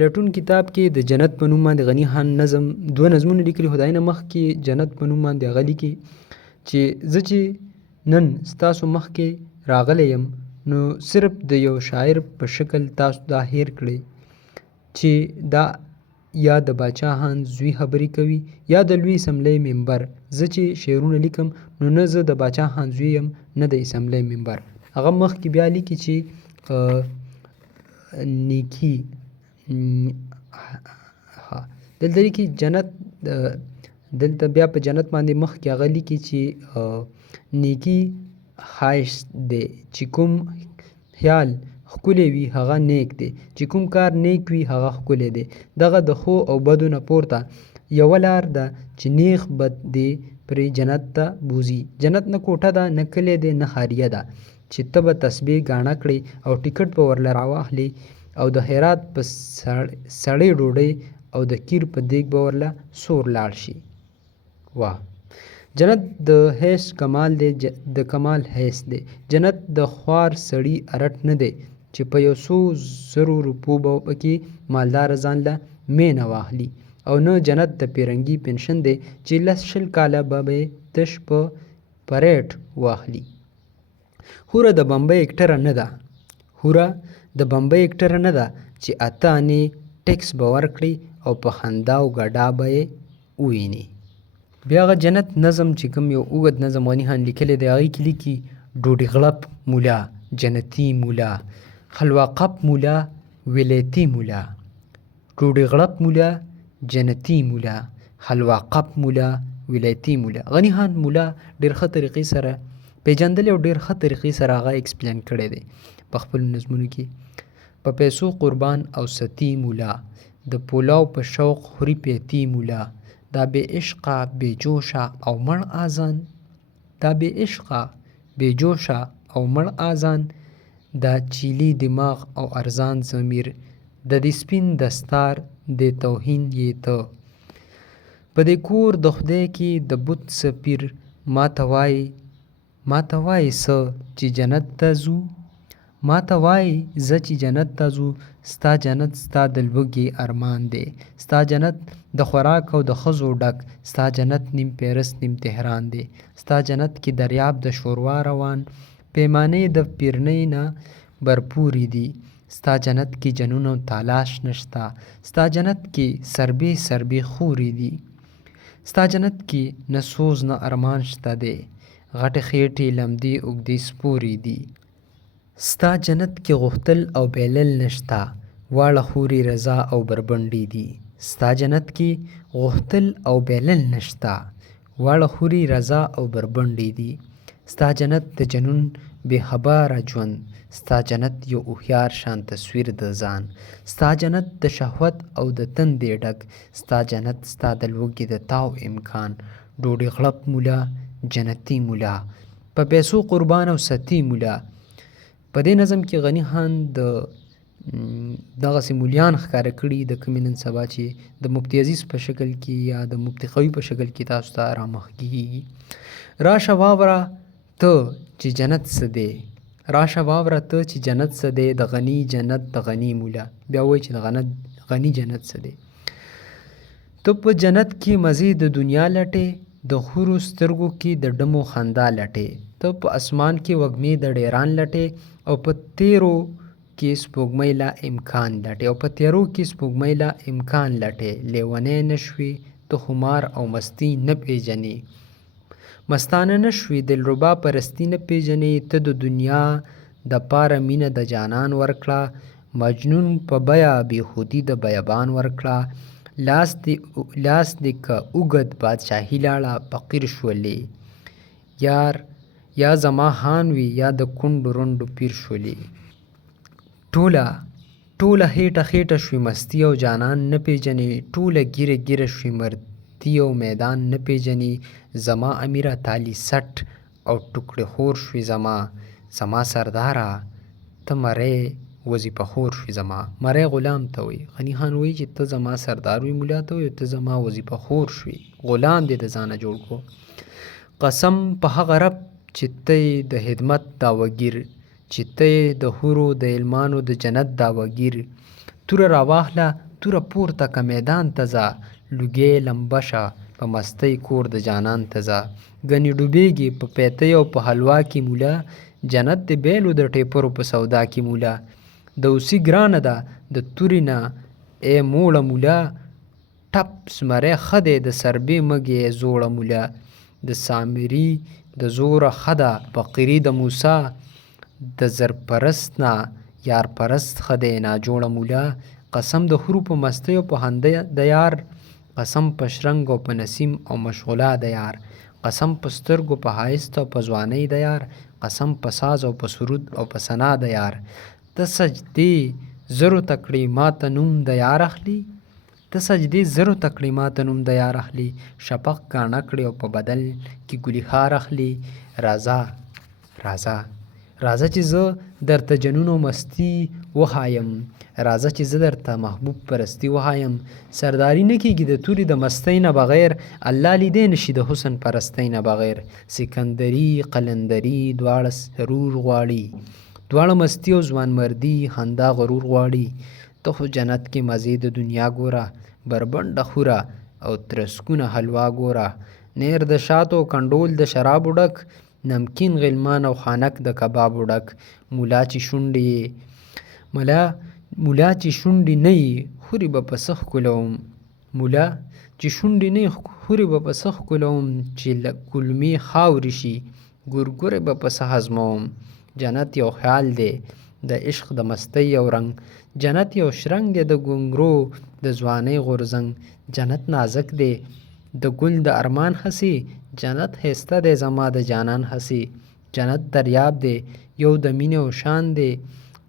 پلټون کتاب کې د جنت په نوم باندې غني خان نظم دوه نظمونه لیکلي، خدای نه مخکې جنت په نوم باندې هغه لیکي چې زه چې نن ستاسو مخکې راغلی یم نو صرف د یو شاعر په شکل تاسو دا هیر کړئ چې دا یا د باچا خان زوی خبرې کوي یا د لوی اسمبلی ممبر. زه چې شعرونه لیکم نو نه زه د باچا خان زوی یم نه د اسمبلی ممبر. هغه مخکې بیا لیکي چې نیکي دلته لیکي جنت، دلته بیا په جنت باندې مخکې هغه لیکي چې نیکي ښایست دی، چې کوم خیال ښکلی وي هغه نیک دی، چې کوم کار نیک وي هغه ښکلی دی. دغه د ښو او بدو نه پورته یوه لار ده چې نیغ بد دی پرې جنت ته بوځي. جنت نه کوټه ده نه کلی دی نه خاریه ده چې ته به تسبیح ګاڼه کړې او ټیکټ به ورله راواخلې او د خیرات په سړې ډوډۍ او د کیر په دیګ به ورله سور لاړ شي. واه، جنت د حیث کمال دی، د کمال حیث دی. جنت د خوار سړي ارټ نه دی چې په 100,000 روپو به پکې مالدار ځان له مینه واخلي، او نه جنت د پیرنګي پنشن دی چې 10-20 کاله به تش په پریټ واخلي. خوره د بمبۍ اکټره نه ده، خوره د بمبۍ اکټره نه ده چې 8 انې ټیکس به ورکړي او په خندا او ګډا به یې وویني. بیا هغه جنت نظم چې کوم یو اوږد نظم غني خان لیکلی دی هغې کې لیکي ډوډۍ غړپ مولا جنتي مولا خلواقپ مولا ولایتي مولا، ډوډۍ غړپ مولا جنتي مولا خلواقپ مولا ولایتي مولا. غني خان مولا ډېر ښه طریقې سره پیژندلی او ډېر ښه طریقې سره هغه ایکسپلین کړی دی په خپلو نظمونو کې. په پیسو قربان او ستی مولا د پولاو په شوق خوري پیتی مولا، دا بې عشقه بې جوشه او مړ آذان، دا بې عشقه بې جوشه او مړ آذان، دا چیلی دماغ او ارزان ضمیر د دې سپین دستار د توهین یې ته. په دې کور د خدای کې د بت سپیر ماته وایي څه چې جنت ته ځو، ماته وایي زه چې جنت ته ځو. ستا جنت ستا د لوږې ارمان دی، ستا جنت د خوراک او د ښځو ډک، ستا جنت نیم پیرس نیم تهران دی. ستا جنت کې دریاب د شوروا روان، پیمانې د پیرنۍ نه برپورې دي. ستا جنت کې جنون او تالاش نشته، ستا جنت کې سربې خورې دي. ستا جنت کې نه سوز نه ارمان شته دی، غټې خېټې لمدې اوږدې سپورې دي. ستا جنت کې غوښتل او بیلل نشته، واړه خورې رضا او بربنډې دي. ستا جنت کې غوښتل او بیلل نشته، واړه خورې رضا او بربنډې دي. ستا جنت د جنون بې خبره ژوند، ستا جنت یو هوښیار شان تصویر د ځان. ستا جنت د شهوت او د تندې ډک، ستا جنت ستا د لوږې د تاو امکان. ډوډۍ غړپ مولا جنتي مولا په پیسو قربان او ستی مولا. په دې نظم کې غني خان دغسې مولیان ښکاره کړي د کومې نن سبا چې د مفتی عزیز په شکل کې یا د مفتی قوي په شکل کې تاسو ته رامخکې کېږي. راشه واوره ته چې جنت څه دی، راشه واوره ته چې جنت څه دی، د غني جنت د غني مولا. بیا وایي چې د غني جنت څه دی. ته په جنت کې مزې د دنیا لټې، د خورو سترګو کې د ډمو خندا لټې. ته په اسمان کې وږمې د ډیران لټې او په تیرو کې سپوږمۍ لا امکان لټې، او په تیرو کې سپوږمۍ لا امکان لټې. لیونی نه شوې ته خمار او مستی نه پیژنې، مستانه نه شوې دلربا پرستی نه پیژنې. ته د دنیا د پاره مینه د جانان ورکړه، مجنون په بیه بېخودي د بیابان ورکړه. لاس دې که اوږد بادشاهي لاړه فقیر شولې، یا زما خان وي یا د کونډو رنډو پیر شولې. ټوله خېټه شوې مستی او جانان نه پیژنې، ټوله ګیره شوې مردي او میدان نه پیژنې. زما امیره تالي سټ او ټوکړې خور شوې زما سرداره، ته مری وظیفه خور شوې زما. مری غلام ته وایي، غني خان وایي چې ته زما سردار وي، مولا ته وایي ته زما وظیفه خور شوې، غلام دې د ځانه جوړ کړو. قسم په هغه رب چې ته د خدمت دعوګیر، چې ته د حورو د علمانو د جنت دعوګیر. توره راواخله توره پورته که میدان ته ځه، لوګی لمبه شه په مستۍ کور د جانان ته ځه. ګنې ډوبېږي په پیتۍ او په حلوا کې موله، جنت د بیلو د ټیپرو په سودا کې موله. د اوسي ګرانه ده د تورې نه ای موړه موله، ټپ زمری ښه دی د سربې مږې زوړه موله. د سامري د زوره ښه ده فقیري د موسی، د زرپرست نه یار پرست ښه دی ناجوړه موله. قسم د حورو په مستۍ او په خنده د یار، قسم په شرنګ او په نسیم او مشغولا د یار. قسم په سترګو په ښایست او په ځوانۍ د یار، قسم په ساز او په سرود او په ثنا د یار. ته سجدې زرو ته کړې ماته نوم د یار اخلي، ته سجدې زرو ته کړې ماته نوم د یار اخلي. شفق کاڼه کړې او په بدل کې ګلخار اخلي. راځه راځه راځه چې زه درته جنون او مستی وښایم، راځه چې زه درته محبوب پرستی وښایم. سرداري نه کېږي د تورې د مستۍ نه بغیر، الله لیدی نشي د حسن پرستۍ نه بغیر. سکندري قلندري دواړه سرور غواړي، دواړه مستی او ځوانمردي خندا غرور غواړي. ته خو جنت کې مزې د دنیا ګوره، بربنډه خوره او ترسکونه حلوا ګوره. نیر د شاتو کنډول د شرابو ډک، نمکین غلمان او خانک د کبابو ډک. مولا چې شونډې نه یې خورې به په څه ښکلوم، مولا چې شونډې نه یې خورې به په څه ښکلوم. چې له کولمې خاورې شي ګورګورې به په څه هضموم. جنت یو خیال دی د عشق د مستۍ او رنګ، جنت یو شرنګ دی د ګونګرو د ځوانۍ غورځنګ. جنت نازک دی د ګل د ارمان هسې، جنت ښایسته دی زما د جانان هسې. جنت دریاب دی یو د مینې او شان دی،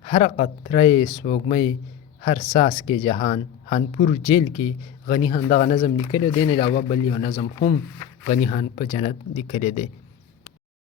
هر قطره یې سپوږمۍ هر څاڅکی جهان. خانپور جیل کې غني خان دغه نظم لیکلی، دې نه علاوه بل یو نظم هم غني خان په جنت لیکلی دی.